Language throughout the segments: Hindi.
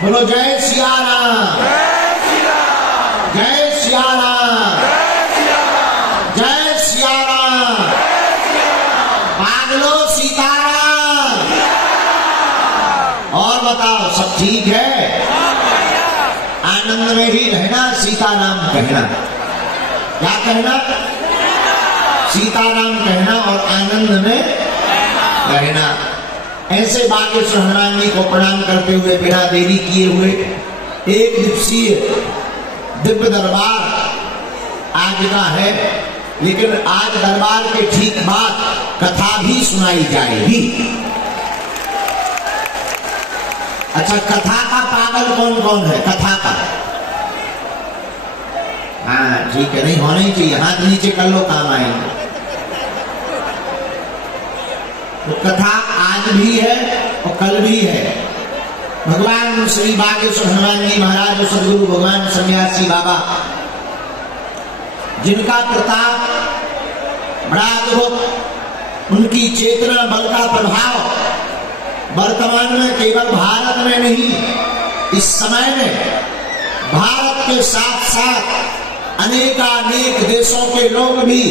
बोलो जय सिया राम, जय सिया राम, जय सिया राम, पागलो सीताराम। और बताओ सब ठीक है? आनंद में ही रहना, सीताराम कहना। क्या कहना? सीताराम कहना और आनंद में रहना। ऐसे बागेश्वर हनुमान जी को प्रणाम करते हुए बिना देरी किए हुए एक दिवसीय दिव्य दरबार आज का है, लेकिन आज दरबार के ठीक बाद कथा भी सुनाई जाएगी। अच्छा, कथा का पागल कौन कौन है? कथा का, हाँ ठीक है, नहीं होना ही चाहिए, हाथ नीचे कर लो, काम आएंगे। तो कथा आज भी है और कल भी है। भगवान श्री बागेश्वर हनुमान जी महाराज और सदगुरु भगवान सन्यासी बाबा, जिनका प्रताप बड़ा अद्भुत, उनकी चेतना बल का प्रभाव वर्तमान में केवल भारत में नहीं, इस समय में भारत के साथ साथ अनेकानेक देशों के लोग भी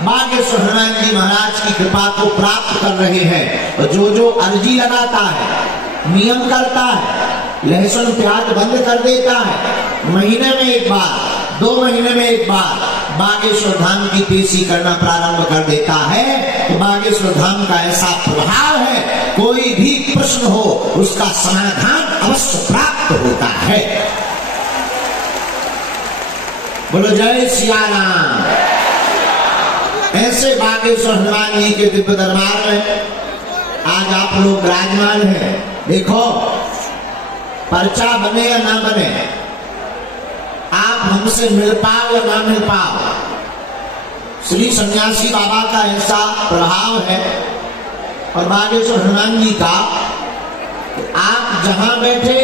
बागेश्वर हनुमान जी महाराज की कृपा को प्राप्त कर रहे हैं। और जो जो अर्जी लगाता है, नियम करता है, लहसुन प्याज बंद कर देता है, महीने में एक बार, 2 महीने में एक बार बागेश्वर धाम की पेशी करना प्रारंभ कर देता है, तो बागेश्वर धाम का ऐसा प्रभाव है, कोई भी प्रश्न हो उसका समाधान अवश्य प्राप्त होता है। बोलो जय सिया राम। ऐसे बागेश्वर हनुमान जी के दिव्य दरबार में आज आप लोग विराजमान हैं। देखो, पर्चा बने या ना बने, आप हमसे मिल पाओ या ना मिल पाओ, श्री सन्यासी बाबा का ऐसा प्रभाव है और बागेश्वर हनुमान जी का, आप जहां बैठे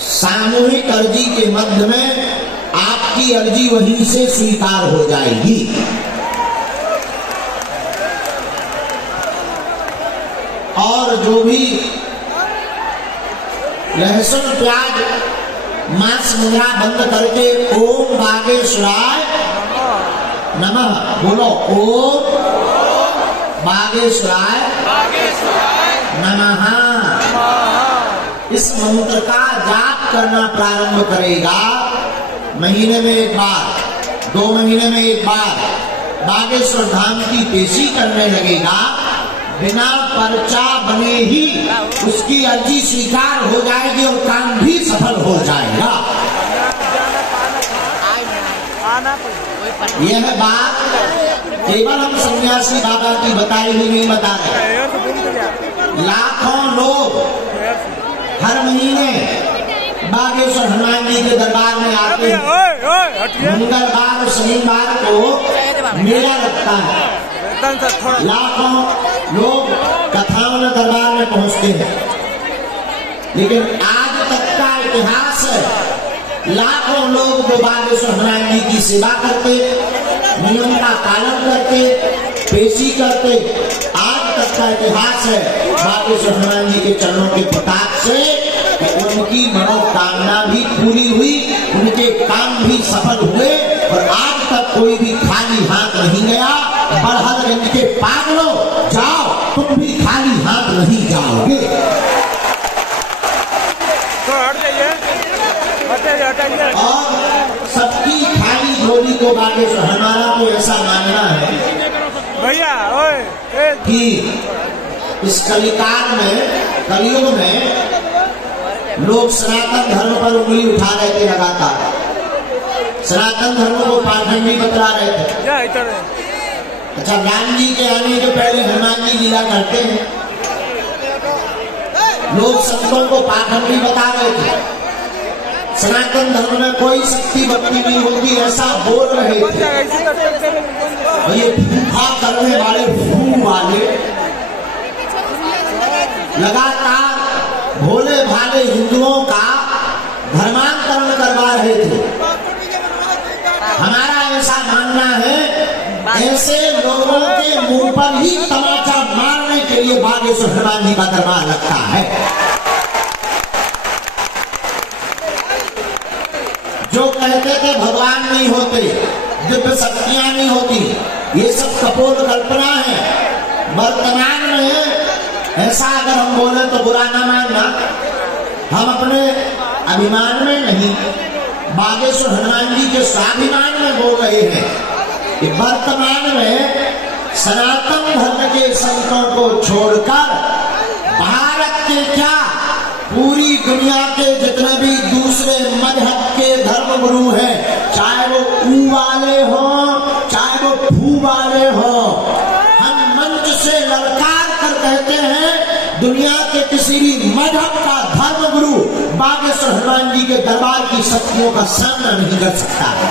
सामूहिक अर्जी के मध्य में आपकी अर्जी वहीं से स्वीकार हो जाएगी। और जो भी लहसुन प्याज मांस मुद्रा बंद करके ओम बागेश्वराय नमः बोलो, ओम बागेश्वराय नमः, इस मंत्र का जाप करना प्रारंभ करेगा। महीने में एक बार, 2 महीने में एक बार बागेश्वर धाम की पेशी करने लगेगा। बिना पर्चा बने ही उसकी अर्जी स्वीकार हो जाएगी और काम भी सफल हो जाएगा। यह बात केवल हम सन्यासी बाबा की बताई हुई नहीं बता रहे। लाखों लोग हर महीने बागेश्वर हनुमान जी के दरबार में आते हैं। मंगलवार और शनिवार को मेला लगता है, लाखों लोग कथाओं में दरबार में पहुंचते हैं। लेकिन आज तक का इतिहास है, लाखों लोग जो बागेश्वर हनुमान जी की सेवा करते, नियम का पालन करते, पेशी करते, आज तक का इतिहास है बागेश्वर हनुमान जी के चरणों के प्रताप से उनकी मनोकामना भी पूरी हुई, उनके काम भी सफल हुए और आज तक कोई भी खाली हाथ नहीं गया। बड़हरगंज के पागलों, जाओ, तुम भी खाली हाथ नहीं जाओगे। और सबकी खाली झोली को बागेश्वर, हमारा तो ऐसा मानना है भैया कि इस कलिकाल में, कलयुग में लोग सनातन धर्म पर उंगली उठा रहे थे लगातार, सनातन धर्म को पाखंडी बतला रहे थे। अच्छा, राम जी के आने के पहले हनुमान जी लीला करते हैं, लोग संतों को पाखंडी बता रहे थे, सनातन धर्म में कोई शक्ति भक्ति नहीं होती, ऐसा बोल रहे थे। और ये फूफा करने वाले, फू वाले लगातार भोले भाले हिंदुओं का धर्मांतरण करवा रहे थे। हमारा ऐसा मानना है, ऐसे लोगों के मुंह पर ही तमाचा मारने के लिए बागेश्वर हनुमान जी का दरबार लगता है। कहते थे भगवान नहीं होते, दिव्य शक्तियां नहीं होती, ये सब कपोल कल्पना है। वर्तमान में ऐसा अगर हम बोले तो बुरा ना मानना, हम अपने अभिमान में नहीं, बागेश्वर हनुमान जी के स्वाभिमान में बोल रहे हैं कि वर्तमान में सनातन धर्म के संतों को छोड़कर भारत के क्या पूरी दुनिया के जितने भी दूसरे मजहब के धर्म गुरु हैं, चाहे वो ऊ वाले हों चाहे वो फू वाले हों, हम मंच से ललकार कर कहते हैं दुनिया के किसी भी मजहब का धर्म गुरु बागेश्वर हनुमान जी के दरबार की शक्तियों का सामना नहीं कर सकता है।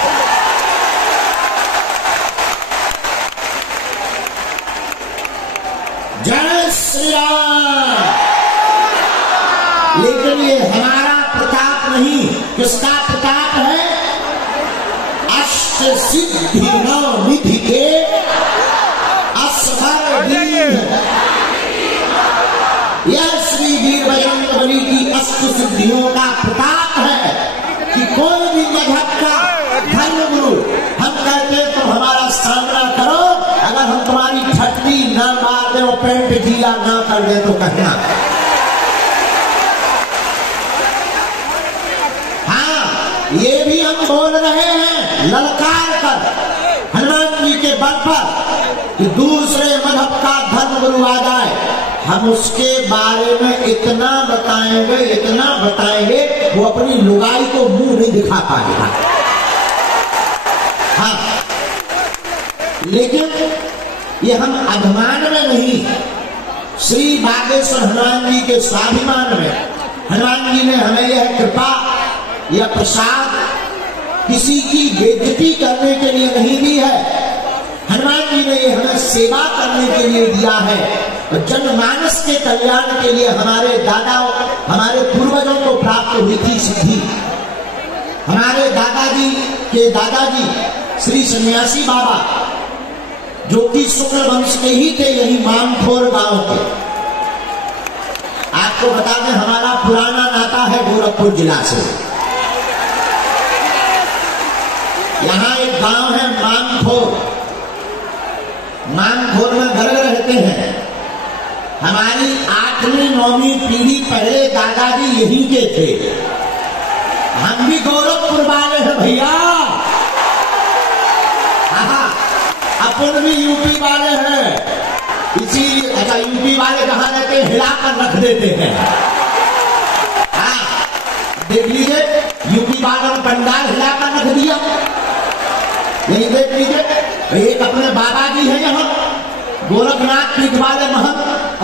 जय श्री राम। लेकिन ये हमारा प्रताप नहीं, किसका प्रताप है? अष्ट सिद्धि नौ निधि के असवर दीन, यह श्री वीर बजरंगबली की अष्ट सिद्धियों का प्रताप है कि कोई भी मजहब का धर्म गुरु हम कहते तो हमारा सामना करो, अगर हम तुम्हारी ठट्टी ना मार दे और पेंट गीला ना कर दे तो कहना। हाँ, ये भी हम बोल रहे हैं ललकार कर हनुमान जी के बल पर कि दूसरे मजहब का धर्म गुरु आ जाए, हम उसके बारे में इतना बताएंगे वो अपनी लुगाई को मुंह नहीं दिखा पाएगा। हाँ, लेकिन ये हम अभिमान में नहीं, श्री बागेश्वर हनुमान जी के स्वाभिमान में हनुमान जी ने हमें यह कृपा, यह प्रसाद किसी की बेइज्जती करने के लिए नहीं दी है। हनुमान जी ने ये हमें सेवा करने के लिए दिया है और जनमानस के कल्याण के लिए हमारे दादा, हमारे पूर्वजों को प्राप्त हुई थी सिद्धि। हमारे दादाजी के दादाजी श्री सन्यासी बाबा जो कि शुक्ल वंश के ही थे, यही मानखोर गांव के। आपको बता दें हमारा पुराना नाता है गोरखपुर जिला से। यहाँ एक गांव है मानखोर, मानखोर में गर्ग रहते हैं। हमारी 8वीं 9वीं पीढ़ी पहले दादाजी यहीं के थे। हम भी गोरखपुर वाले हैं भैया। अपन भी यूपी वाले हैं, इसीलिए अच्छा यूपी वाले कहाँ रहते हैं, हिलाकर रख देते हैं। हाँ, देख लीजिए यूपी वालों ने पंडाल हिलाकर रख दिया, यही देख लीजिए। एक अपने बाबा जी है यहाँ गोरखनाथ पीठ वाले महंत,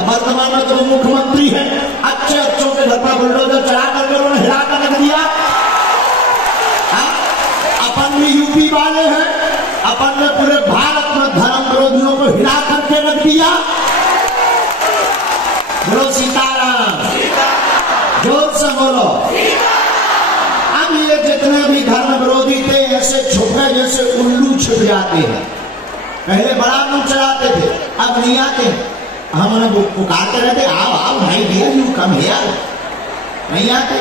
वर्तमान में तो मुख्यमंत्री है, अच्छे अच्छों के घर पर बुलडोजर चला करके उन्होंने हिलाकर रख दिया। अपन भी यूपी वाले हैं, अपन ने पूरे भारत में धर्म विरोधियों को हिला करके रख दिया। बोलो सीताराम, जोर से बोलो। अब ये जितने भी धर्म विरोधी थे ऐसे छुपे जैसे उल्लू छुप जाते हैं। पहले बड़ा मुंह चलाते थे, अब नहीं आते। हम उन्हें पुकारते रहते, आओ आओ my dear you come here, नहीं आते।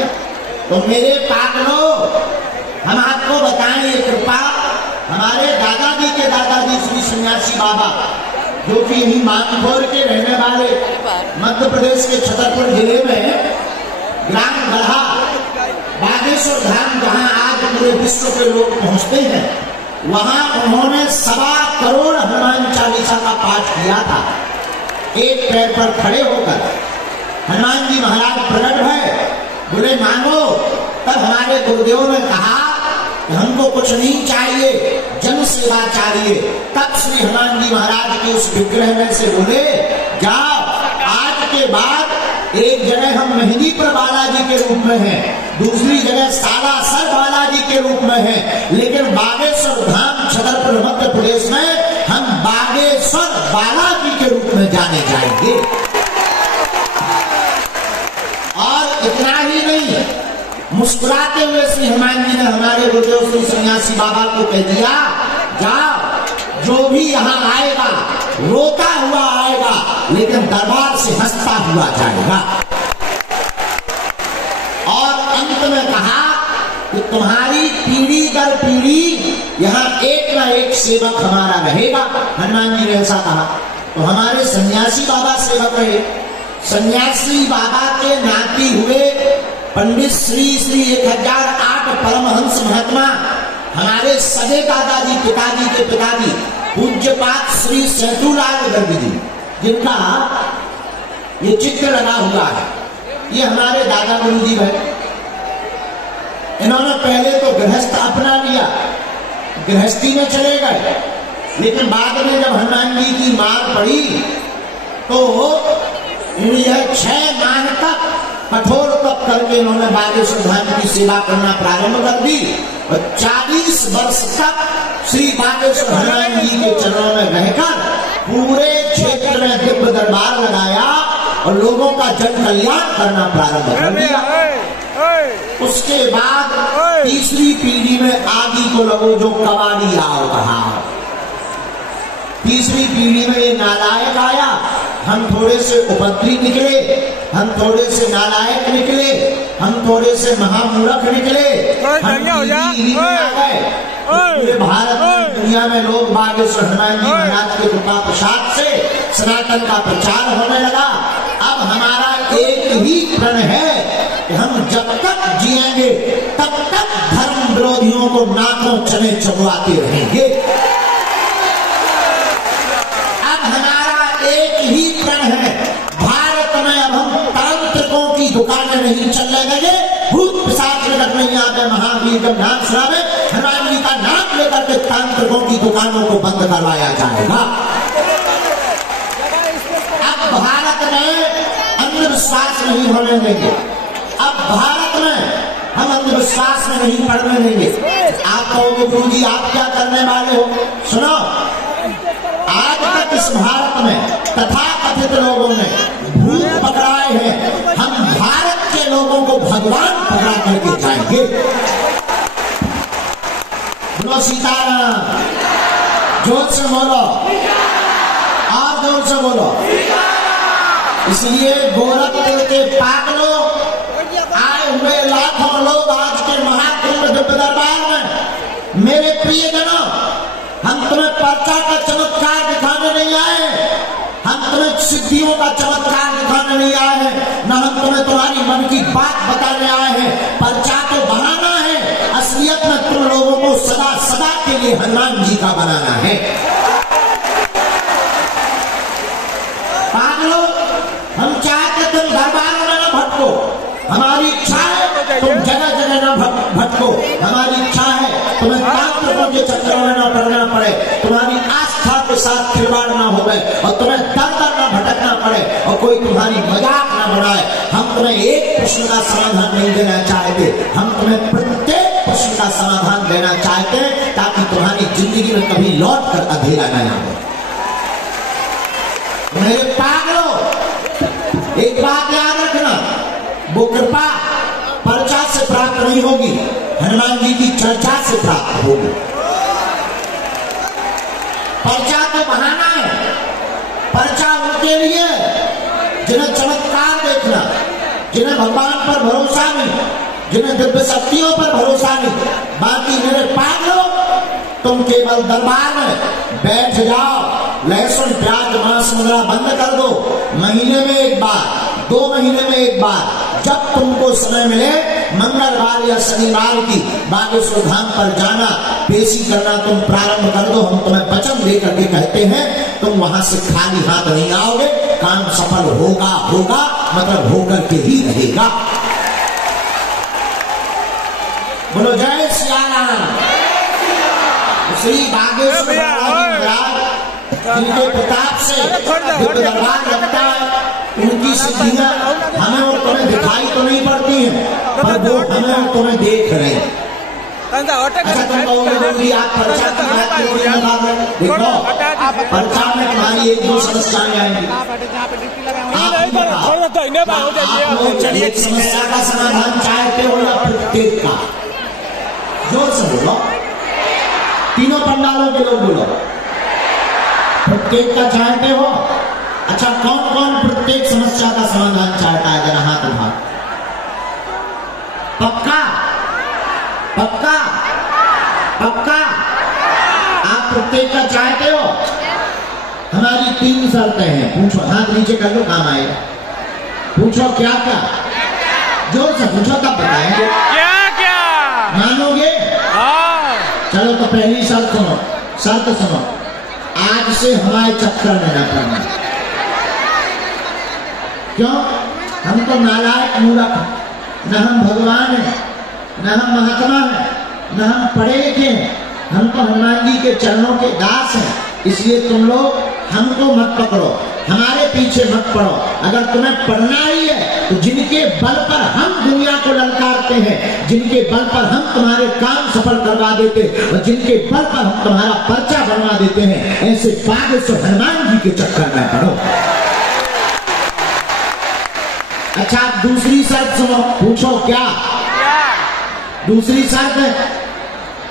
तो मेरे पागलों, हम आपको बताएं ये कृपा हमारे दादाजी के दादाजी श्री सन्यासी बाबा जो कि यही मानखोर के रहने वाले मध्य प्रदेश के छतरपुर जिले में ग्राम गढ़ा बागेश्वर धाम, जहां आज पूरे विश्व के लोग पहुंचते हैं, वहां उन्होंने 1.25 करोड़ हनुमान चालीसा का पाठ किया था। एक पैर पर खड़े होकर हनुमान जी महाराज प्रकट भय, बोले मांगो। तब हमारे गुरुदेव ने कहा हमको कुछ नहीं चाहिए, जन सेवा चाहिए। तब श्री हनुमान जी महाराज के उस विग्रह में से बोले, जाओ आज के बाद एक जगह हम मेहंदीपुर बालाजी के रूप में हैं, दूसरी जगह सालासर बालाजी के रूप में हैं, लेकिन बागेश्वर धाम छतरपुर मध्य प्रदेश में हम बागेश्वर बालाजी के रूप में जाने जाएंगे। और इतना ही नहीं, मुस्कुराते हुए श्री हनुमान जी ने हमारे गुरुदेव श्री सन्यासी बाबा को कह दिया, जाओ जो भी यहाँ आएगा रोता हुआ आएगा, लेकिन दरबार से हंसता हुआ जाएगा। और अंत में कहा कि तुम्हारी पीढ़ी दर पीढ़ी यहाँ एक ना एक सेवक हमारा रहेगा। हनुमान जी ने ऐसा कहा। तो हमारे सन्यासी बाबा सेवक रहे। सन्यासी बाबा के नाती हुए पंडित श्री श्री 1008 परमहंस महात्मा हमारे सगे दादाजी पिताजी के पिताजी पूज्यपात श्री सेतुलाल गर्ग जी, जिनका ये चित्र लगा हुआ है, ये हमारे दादा गुरु जी है। इन्होंने पहले तो गृहस्थ अपना लिया, गृहस्थी में चले गए, लेकिन बाद में जब हनुमान जी की मार पड़ी तो यह 6 माह तक कठोर तप करके इन्होंने बागेश्वर धाम की सेवा करना प्रारंभ कर दी और 40 वर्ष तक श्री बागेश्वर हनुमान जी के चरणों में रहकर पूरे क्षेत्र में दिव्य दरबार लगाया और लोगों का जन कल्याण करना प्रारंभ कर दिया। उसके बाद तीसरी पीढ़ी में आदि को लगो जो कबाड़ी आओ कहा। तीसरी पीढ़ी में ये नालायक आया, हम थोड़े से उपद्रवी निकले, हम थोड़े से नालायक निकले, हम थोड़े से महामूर्ख निकले, हम पूरे भारत में दुनिया में लोग बागेश्वर हनुमान जी महाराज के कृपा प्रसाद से सनातन का प्रचार होने लगा। अब हमारा एक ही प्रण है कि हम जब तक जिएंगे तब तक धर्म विरोधियों को नाकों चने चबवाते रहेंगे। अब हमारा एक ही प्रण है, भारत में अब हम तांत्रिकों की दुकानें नहीं चलने लगे, भूत पिशाच निकट नहीं आते। महावीर जब नाम सुनावे हनुमान जी का नाम लेकर के तांत्रिकों की दुकानों को बंद करवाया जाएगा। अब भारत में अंधविश्वास नहीं होने देंगे। अब भारत में हम अंधविश्वास में नहीं पड़ने देंगे। आप कहोगे गुरु जी आप क्या करने वाले हो? सुनो, आज तक इस भारत में तथाकथित लोगों ने भूत पकड़ाए हैं, हम भारत के लोगों को भगवान पकड़ा करके जाएंगे। बोलो सीताराम, जोर से बोलो और जोर से बोलो। इसलिए गोरखपुर के पागलों आए हुए लाखों लोग आज के महाकुंभ दिव्य दरबार में, मेरे प्रियजनों, हम तुम्हें पर्चा का चमत्कार दिखाने नहीं आए, हम तुम्हें सिद्धियों का चमत्कार दिखाने नहीं आए हैं, न हम तुम्हें तुम्हारी मन की बात बताने आए हैं। पर्चा तो बनाना है, असलियत में तुम लोगों को सदा सदा के लिए हनुमान जी का बनाना है। पागलों, हम चाहते तुम दरबारों में न भटको, हमारी इच्छा है तुम जगह जगह न भटको, हमारी इच्छा है तुम्हें तांत्रिकों के चक्करों में न पड़ना पड़े, तुम्हारी आस्था के साथ खिलवाड़ न हो गए और तुम्हें दर दर न भटकना पड़े और कोई तुम्हारी मजाक न बनाए। हम तुम्हें एक प्रश्न का समाधान नहीं देना चाहते, हम तुम्हें प्रत्येक प्रश्न का समाधान देना चाहते ताकि तुम्हारी जिंदगी में कभी लौट कर अंधेरा न आए। मेरे पागलों, एक बात याद रखना, वो कृपा पर्चा से प्राप्त नहीं होगी, हनुमान जी की चर्चा से प्राप्त होगी। पर्चा तो बहाना है, पर्चा उनके लिए जिन्हें चमत्कार देखना, जिन्हें भगवान पर भरोसा नहीं, जिन्हें दिव्य शक्तियों पर भरोसा नहीं। बाकी मेरे पागलों, तुम केवल दरबार में बैठ जाओ, लहसुन प्याज मांस वगैरह बंद कर दो, महीने में एक बार, 2 महीने में एक बार, जब तुमको समय मिले मंगलवार या शनिवार की बागेश्वर धाम पर जाना, पेशी करना तुम प्रारंभ कर दो। हम तुम्हें वचन दे करके कहते हैं तुम वहां से खाली हाथ नहीं आओगे, काम सफल होगा होगा मतलब होकर के ही रहेगा। बोलो जय सिया राम। श्री बागेश्वर महाराज जिनके प्रताप से दिव्य दरबार लगता है, उनकी सिद्धियां हमें और तुम्हें दिखाई तो नहीं पड़ती हैं, पर वो हमें और तुम्हें देख रहे हैं। अच्छा, तुम कहोगे आप पर्चा की बात देखो, पर्चा में तुम्हारी 1-2 समस्याएं आएंगी। आप एक समस्या का समाधान चाहते हो या प्रत्येक का? जोर से बोलो, तीनों पंडालों के लोग बोलो, प्रत्येक का चाहते हो? अच्छा, कौन कौन प्रत्येक समस्या का समाधान चाहता है? जरा हाथ उठा। पक्का पक्का पक्का? आप प्रत्येक का चाहते हो? हमारी 3 शर्तें हैं। पूछो, हाथ नीचे कर लो, काम आएगा। पूछो क्या क्या? जोर से पूछो तब बताएंगे। क्या क्या मानोगे? हाँ। चलो तो पहली शर्त सुनो, शर्त सुनो, आज से हमारे चक्कर में न पड़ना। क्यों? हम तो नालायक मूर्ख, न हम भगवान हैं, न हम महात्मा हैं, न हम पढ़े लिखे हैं, हम तो हनुमान जी के चरणों के दास हैं। इसलिए तुम लोग हमको मत पकड़ो, हमारे पीछे मत पड़ो। अगर तुम्हें पढ़ना ही है तो जिनके बल पर हम दुनिया को ललकारते हैं, जिनके बल पर हम तुम्हारे काम सफल करवा देते और जिनके बल पर हम तुम्हारा पर्चा बनवा देते हैं, ऐसे बागेश्वर हनुमान जी के चक्कर में पड़ो। अच्छा, दूसरी शर्त सुनो। पूछो क्या? दूसरी शर्त है,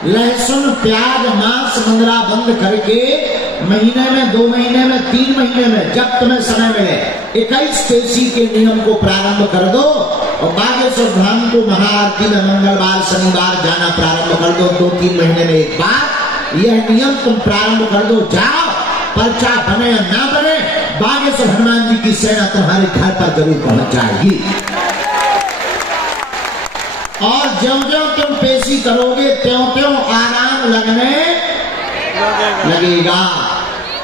लहसुन प्याज मांस मंगरा बंद करके महीने में, 2 महीने में, 3 महीने में, जब तुम्हें समय मिले 21 तेसी के नियम को प्रारंभ कर दो और बागेश्वर धाम को महाआरती में मंगलवार शनिवार जाना प्रारंभ कर दो। 2-3 महीने में एक बार यह नियम तुम प्रारंभ कर दो। जाओ, पर्चा बने या ना बने, बागेश्वर हनुमान जी की सेना तुम्हारे घर पर जरूर पहुंच जाएगी। और ज्यों-ज्यों तुम पेशी करोगे त्यों-त्यों आराम लगने लगेगा।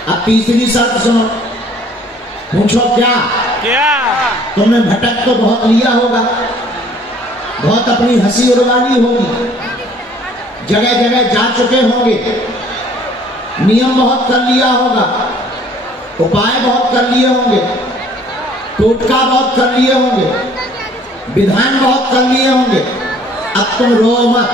अब तीसरी शर्त सुनो। पूछो क्या? क्या? तुमने भटक तो बहुत लिया होगा, बहुत अपनी हंसी उड़वानी होगी, जगह जगह जा चुके होंगे, नियम बहुत कर लिया होगा, उपाय बहुत कर लिए होंगे, टोटका बहुत कर लिए होंगे, विधान बहुत कर लिए होंगे। अब तुम रो मत,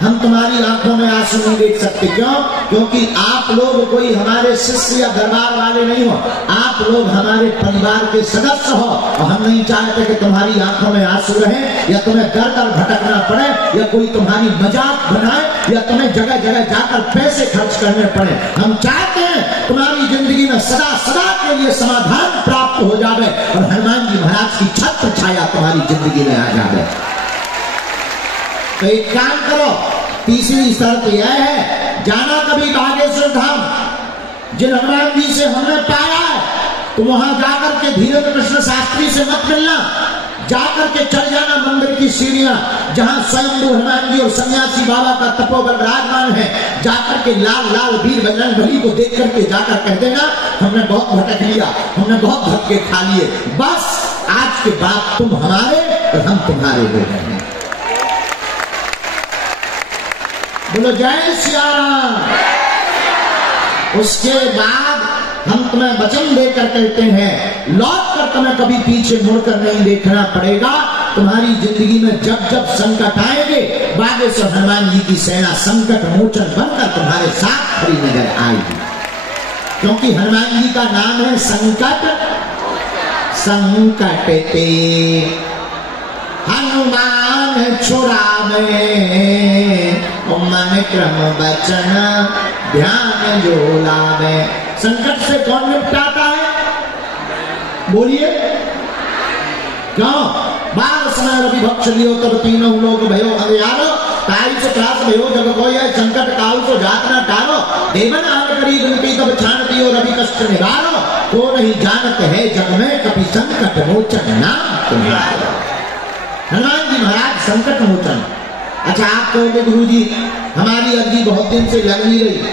हम तुम्हारी आंखों में आंसू नहीं देख सकते। क्यों? क्योंकि आप लोग कोई हमारे शिष्य या दरबार वाले नहीं हो, आप लोग हमारे परिवार के सदस्य हो और हम नहीं चाहते कि तुम्हारी आंखों में आंसू रहे या तुम्हें दर दर भटकना पड़े या कोई तुम्हारी मजाक बनाए या तुम्हें जगह जगह जाकर पैसे खर्च करने पड़े। हम चाहते हैं तुम्हारी जिंदगी में सदा सदा के लिए समाधान प्राप्त हो जाए और हनुमान जी महाराज की छत्र छाया तुम्हारी जिंदगी में आ जाए। तो एक काम करो, तीसरी शर्त यह है, जाना कभी बागेश्वर धाम, जिन हनुमान जी से हमने पाया है, तो वहां जाकर के धीरेन्द्र कृष्ण शास्त्री से मत मिलना, जाकर के चल जाना मंदिर की सीढ़ियां जहां स्वयं हनुमान जी और सन्यासी बाबा का तपोबल विराजमान है। जाकर के लाल लाल वीर बजरंगबली को देख करके जाकर कह देना, हमने बहुत भटक लिया, हमने बहुत धक्के खा लिए, बस आज के बाद तुम हमारे और हम तुम्हारे हो गए हैं। बोलो जय सिया राम। उसके बाद हम तुम्हें वचन देकर कहते हैं, लौट कर तुम्हें कभी पीछे मुड़कर नहीं देखना पड़ेगा। तुम्हारी जिंदगी में जब जब संकट आएंगे, बागेश्वर हनुमान जी की सेना संकट मोचन बनकर तुम्हारे साथ खड़ी नजर आएगी। क्योंकि हनुमान जी का नाम है संकट संकट ते हनुमान छुड़ावे, मन क्रम बचन ध्यान जो लावे। संकट से कौन निपटाता है? बोलिए। क्यों? बार समय रवि भक्ष लियो तब तीनों लोग भयो अंधियारो, ताई से त्रास भयो जब कोई है, संकट काल को जात न टारो, देवन आन करी दुनिकी तब छान दियो रवि कष्ट निवारो, को नहीं जानत है जग में कभी संकट मोचन नाम तुम्हारा। हनुमान जी महाराज संकट मोचन। अच्छा, आप कहोगे गुरुजी हमारी अर्जी बहुत दिन से लग नहीं रही।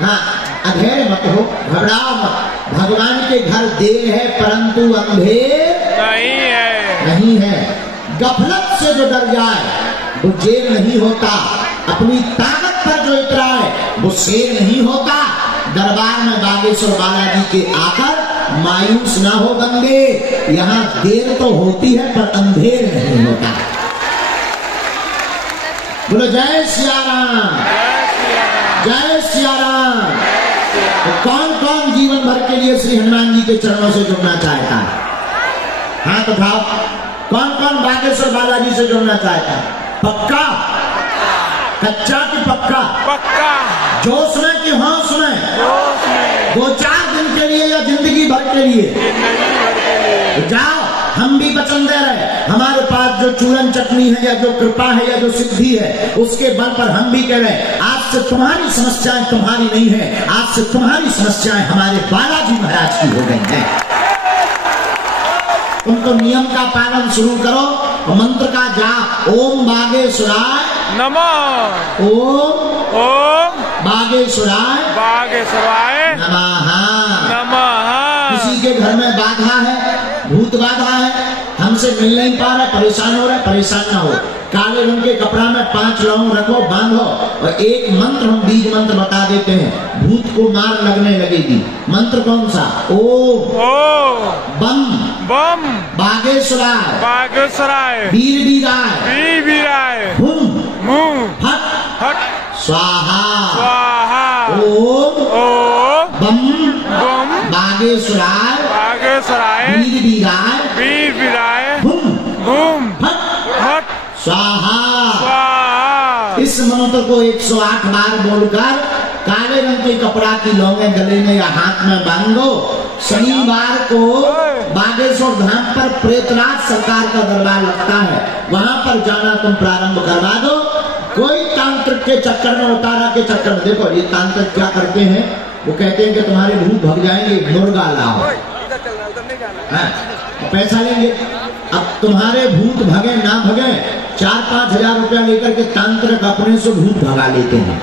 हाँ, अधेर मत हो, घबराओ मत। भगवान के घर देर है परंतु अंधेर नहीं है। गफलत से जो डर जाए वो जेल नहीं होता, अपनी ताकत पर जो इतराए वो शेर नहीं होता। दरबार में बागेश्वर बालाजी के आकर मायूस ना हो बंदे, यहाँ देर तो होती है पर अंधेर नहीं होता। बोलो जय सिया राम, जय सिया राम। तो कौन कौन जीवन भर के लिए श्री हनुमान जी के चरणों से जुड़ना चाहता है? हाथ उठाओ। कौन कौन बागेश्वर बालाजी से जुड़ना चाहता है? पक्का? कच्चा कि पक्का? पक्का। जोश में कि होश में? 2-4 दिन के लिए या जिंदगी भर के लिए? जाओ, हम भी वचन दे रहे, हमारे पास जो चूरन चटनी है, या जो कृपा है, या जो सिद्धि है, उसके बल पर हम भी कह रहे हैं आज से तुम्हारी समस्याएं तुम्हारी नहीं है, आज से तुम्हारी समस्याएं हमारे बालाजी महाराज की हो गई हैं। तुम तो नियम का पालन शुरू करो, मंत्र का जाप, ओम बागेश्वराय नमः, ओम बागेश्वराय नमः। किसी के घर में बाधा है, भूत बाधा है, हमसे मिल नहीं पा रहा, परेशान हो रहा है, परेशान ना हो। काले रंग के कपड़ा में 5 लौंग रखो, बांधो, और एक मंत्र हम बीज मंत्र बता देते हैं, भूत को मार लगने लगेगी। मंत्र कौन सा? ओम बम बागेश्वराय वीर हुम फट स्वाहा। ओम बम बागेश्वराय वीर हुम फट स्वाहा। इस मंत्र को 108 बार बोलकर काले रंग के कपड़ा की लौंगे गले में या हाथ में बांधो। शनिवार को बागेश्वर धाम पर प्रेतराज सरकार का दरबार लगता है, वहां पर जाना तुम प्रारंभ करवा दो। कोई तांत्रिक के चक्कर में, उतारा के चक्कर में, देखो ये तांत्रिक क्या करते हैं, वो कहते हैं कि तुम्हारे भूत भग जाएंगे, मुर्गा लाओ, पैसा लेंगे। अब तुम्हारे भूत भगे ना भगे, 4-5 हजार रुपया लेकर के तांत्रिक अपने से भूत भगा लेते हैं।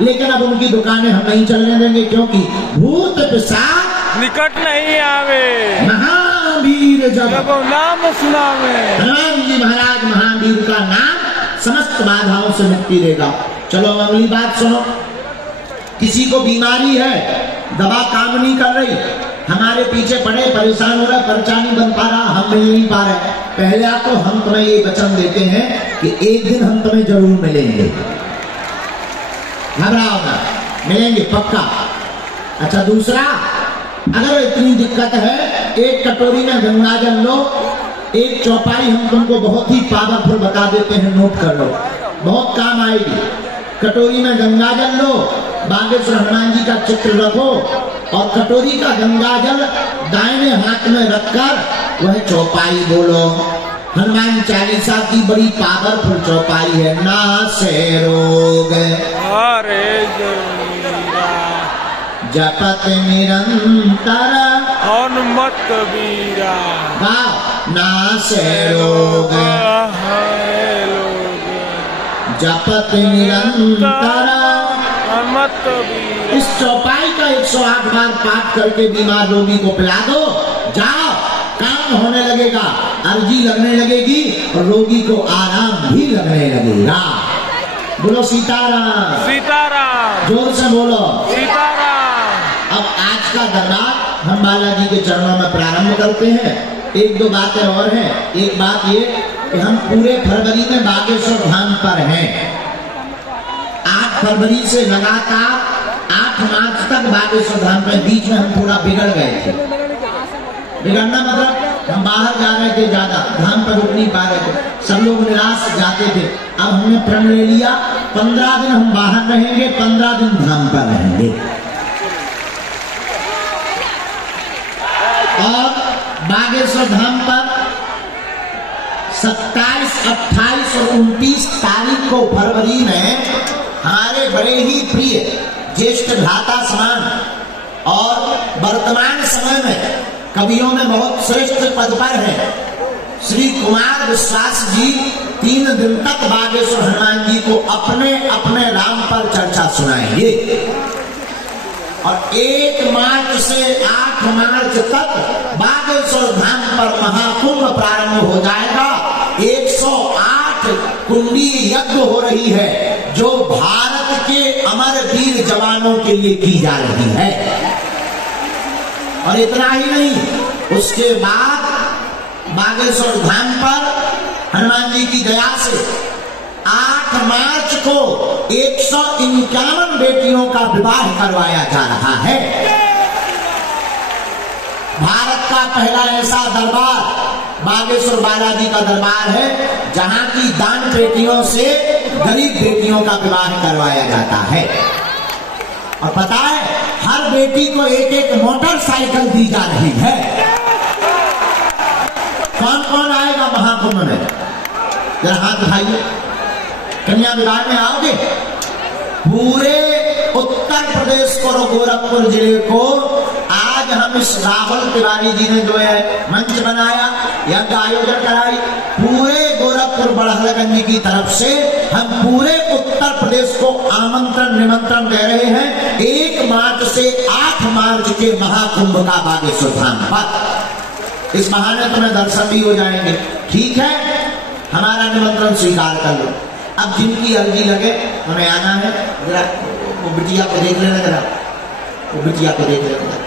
लेकिन अब उनकी दुकानें हम नहीं चलने देंगे, क्योंकि भूत पिशाच निकट नहीं आवे, महावीर जब नाम सुनावे। हनुमान जी महाराज महावीर का नाम समस्त बाधाओं से मुक्ति देगा। चलो अगली बात सुनो। किसी को बीमारी है, दवा काम नहीं कर रही, हमारे पीछे पड़े, परेशान हो रहा, पर्चा नहीं बन पा रहा, हम मिल नहीं पा रहे, पहले तो हम तुम्हें ये वचन देते हैं कि एक दिन हम तुम्हें जरूर मिलेंगे, घबराओ ना, मिलेंगे पक्का। अच्छा दूसरा, अगर इतनी दिक्कत है, एक कटोरी में गंगा जल लो, एक चौपाई हम तुमको बहुत ही पावरफुल बता देते हैं, नोट कर लो, बहुत काम आएगी। कटोरी में गंगा जल लो, बागेश्वर हनुमान जी का चित्र रखो, और कटोरी का गंगा जल दाहिने हाथ में रखकर वह चौपाई बोलो। हनुमान चालीसा की बड़ी पावरफुल चौपाई है। नासे रोग जपत निरंतर हनुमत वीरा, नासे रोग जपत निरंतर हनुमत वीरा। इस चौपाई का 108 बार पाठ करके बीमार रोगी को पिला दो, जाओ, काम होने लगेगा, अर्जी लगने लगेगी, और रोगी को आराम भी लगने लगेगा। बोलो सीताराम, सीताराम, जोर से बोलो सीताराम। अब आज का दरबार हम बालाजी के चरणों में प्रारंभ करते हैं। 1-2 बातें और हैं। एक बात ये कि हम पूरे फरवरी में बागेश्वर धाम पर हैं। 8 फरवरी से लगातार 8 मार्च तक बागेश्वर धाम पे, बीच में हम थोड़ा बिगड़ गए थे। बिगड़ना मतलब हम बाहर जा रहे थे, ज्यादा धाम पर रुक नहीं पा रहे थे, सब लोग निराश जाते थे। अब हमने प्रण ले लिया, 15 दिन हम बाहर रहेंगे, 15 दिन धाम पर रहेंगे। और बागेश्वर धाम पर 27, 28 और 29 तारीख को फरवरी में हमारे बड़े ही प्रिय ज्येष्ठ भ्राता समान और वर्तमान समय में कवियों में बहुत श्रेष्ठ पद पर है श्री कुमार विश्वास जी 3 दिन तक बागेश्वर हनुमान जी को अपने अपने राम पर चर्चा सुनाएंगे। और 1 मार्च से 8 मार्च तक बागेश्वर धाम पर महाकुंभ प्रारंभ हो जाएगा। 108 कुंडी यज्ञ हो रही है, जो भारत के अमर वीर जवानों के लिए की जा रही है। और इतना ही नहीं, उसके बाद बागेश्वर धाम पर हनुमान जी की दया से 8 मार्च को 151 बेटियों का विवाह करवाया जा रहा है। भारत का पहला ऐसा दरबार बागेश्वर बालाजी का दरबार है, जहां की दान पेटियों से गरीब बेटियों का विवाह करवाया जाता है। और पता है, हर बेटी को 1-1 मोटरसाइकिल दी जा रही है। कौन कौन आएगा महाकुंभ में? जरा हाथ उठाइए। कन्या विवाह में आओगे? पूरे उत्तर प्रदेश को और गोरखपुर जिले को आज हम इस राहुल तिवारी जी ने जो है मंच बनाया, यज्ञ आयोजन कराई, पूरे गोरखपुर बड़हलगंज की तरफ से हम पूरे उत्तर प्रदेश को आमंत्रण निमंत्रण दे रहे हैं 1 मार्च से 8 मार्च के महाकुंभ का बागेश्वर धाम पर। इस बहाने तुम्हें दर्शन भी हो जाएंगे। ठीक है, हमारा निमंत्रण स्वीकार कर लो। अब जिनकी अर्जी लगे उन्हें आना है। जरा वो बिटिया को देख लेना, जरा वो बिटिया को देख लेना।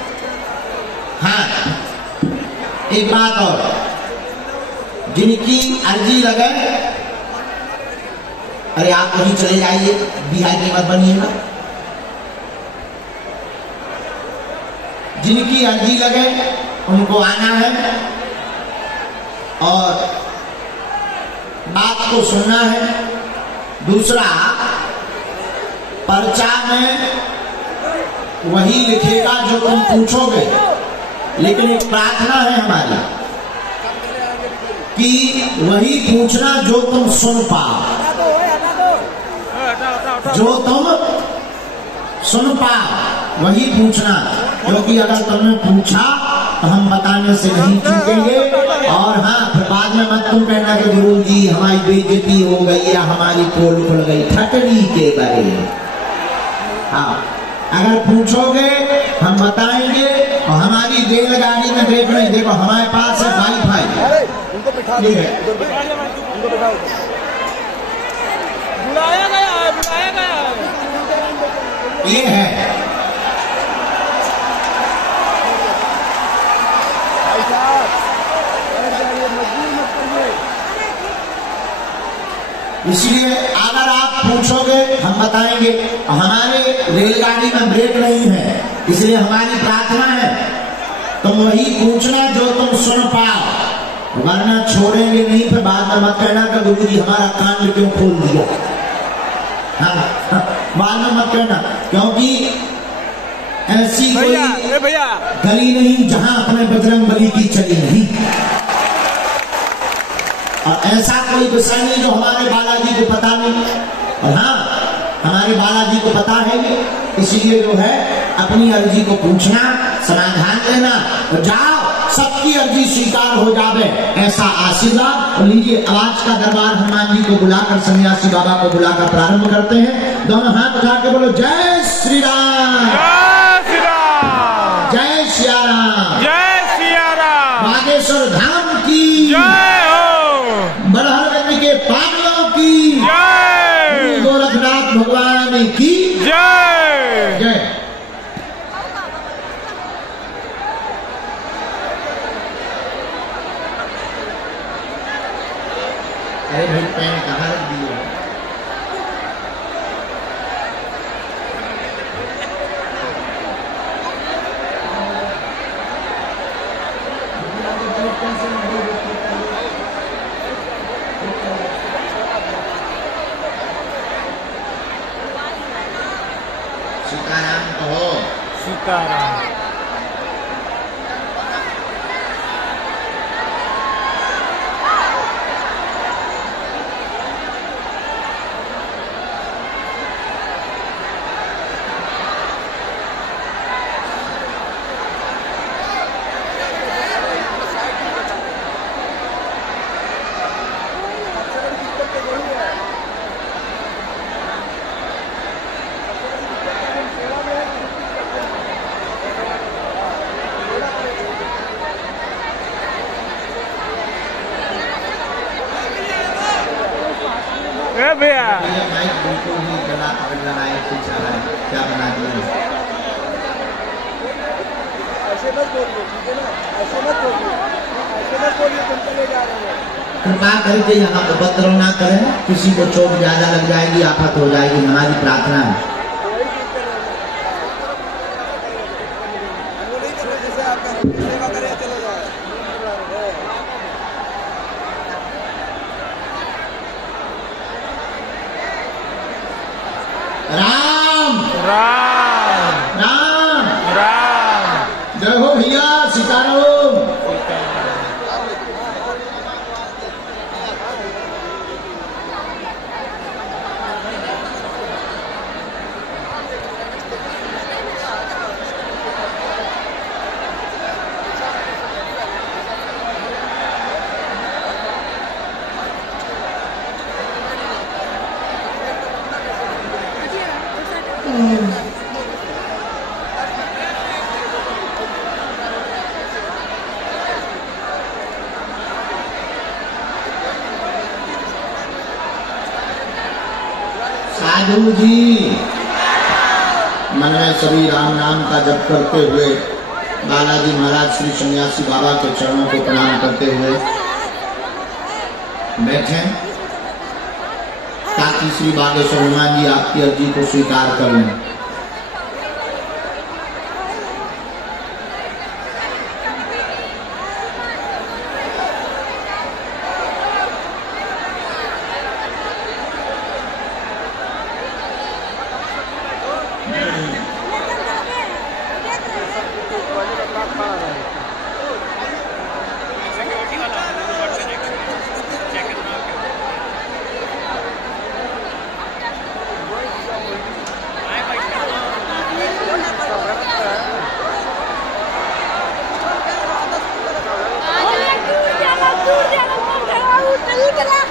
हाँ, एक बात और, जिनकी अर्जी लगे, अरे आप वहीं चले जाइए, वीआईपी मत बनिएगा। जिनकी अर्जी लगे उनको आना है और बात को सुनना है। दूसरा, पर्चा में वही लिखेगा जो तुम पूछोगे, लेकिन एक प्रार्थना है हमारी कि वही पूछना जो तुम सुन पाओ, जो तुम सुन पाओ वही पूछना, क्योंकि अगर तुमने पूछा तो हम बताने से नहीं चूकेंगे। और हाँ, फिर बाद में मत तुम कहना कि गुरु जी हमारी बेइज्जती हो गई या हमारी पोल खुल गई, ठटनी के बरे। हाँ, अगर पूछोगे हम बताएंगे। और हमारी रेलगाड़ी में देख रहे, देखो हमारे पास है वाईफाई, ये है, ये है। इसलिए अगर आप पूछोगे हम बताएंगे। हमारे रेलगाड़ी में ब्रेक नहीं है, इसलिए हमारी प्रार्थना है तुम वही पूछना जो तुम सुन पाओ, वरना छोड़ेंगे नहीं। फिर बाद में मत कहना कि गुरु जी हमारा कान क्यों खोल दिया। हाँ, बाद में मत कहना, क्योंकि ऐसी कोई गली नहीं जहां अपने बजरंगबली की चली नहीं, और ऐसा कोई विषय नहीं जो हमारे बालाजी को पता नहीं। और हाँ, हमारे बालाजी को पता है, इसलिए जो है अपनी अर्जी को पूछना, समाधान लेना और जाओ, सबकी अर्जी स्वीकार हो जावे, ऐसा आशीर्वाद। और लीजिए, आज का दरबार हनुमान जी को बुलाकर, सन्यासी बाबा को बुलाकर प्रारंभ करते हैं। दोनों हाथ उठा के बोलो जय श्री राम, जय सिया राम, जय सिया राम। बागेश्वर धाम की जय हो, बड़हलगंज के पागलों की जय, गोरखनाथ भगवान की जय, जय। अरे भाई पैन कहाँ रख दिए? सीताराम कहो, सीताराम। भैया माइक बिल्कुल ही गला पकड़ रहा है, कुछ आ रहा है, क्या बना दिया? ऐसे मत बोलिए, ठीक है ना? ऐसे मत बोलिए, ऐसे मत बोलिए, तुम चले जा रहे हो। कृपा करके यहाँ उपद्रव ना करें, किसी को चोट ज्यादा लग जाएगी, आफत हो जाएगी, हमारी प्रार्थना है। राम राम राम राम, जय हो भैया, सीताराम। साधु जी मन में सभी राम नाम का जप करते हुए बालाजी महाराज श्री सन्यासी बाबा के चरणों को प्रणाम करते हुए बैठे ताकि श्री बागेश्वर हनुमान जी आपकी अर्जी को स्वीकार कर लें। दूर जाना